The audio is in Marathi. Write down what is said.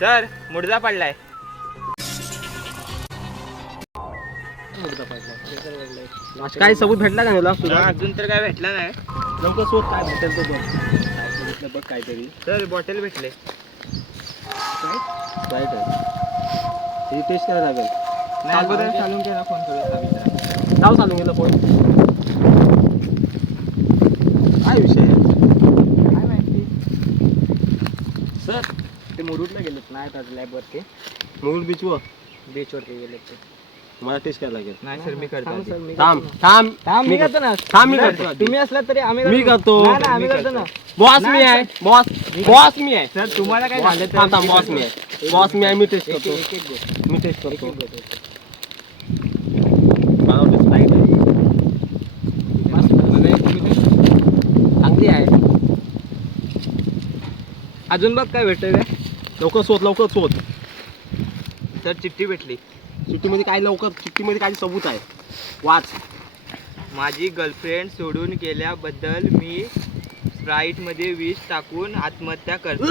सर मुडदा पडलाय. काय सबूत भेटला का मला तुला? अजून तर काय भेटला नाही. लवकर शोध काय भेटेल तो बघ. काय बघितलं बघ काहीतरी. सर बॉटल भेटले. काय हे टेस्ट करायला लागेल. अगोदर चालून केला फोन करून नाव चालून गेलं फोन. काय विषय काय माहिती. सर ते मुरुडला गेलेत नाही आता लॅबवरती. मुरुड बीचवर बीचवरती गेलेत ते. मला टेस्ट करायला लागेल. नाही सर मी करतो आधी. थांब मी करतो ना. थांब मी करतो. तुम्ही असलात तरी आम्ही मी करतो. नाही, नाही, आम्ही करतो ना. बॉस मी आहे. बॉस मी आहे. सर तुम्हाला काय झालं तर थांब बॉस मी आहे. बॉस मी आहे. मी टेस्ट करतो. एक एक गोष्ट. मी टेस्ट करतो. चांगली आहे. अजून बघ काय भेटतंय काय. लवकर शोध. सर चिठ्ठी भेटली. चिठ्ठीमध्ये काय चिठ्ठीमध्ये काय सबूत आहे वाच. माझी गर्लफ्रेंड सोडून गेल्याबद्दल मी स्प्राईटमध्ये विष टाकून आत्महत्या करतो.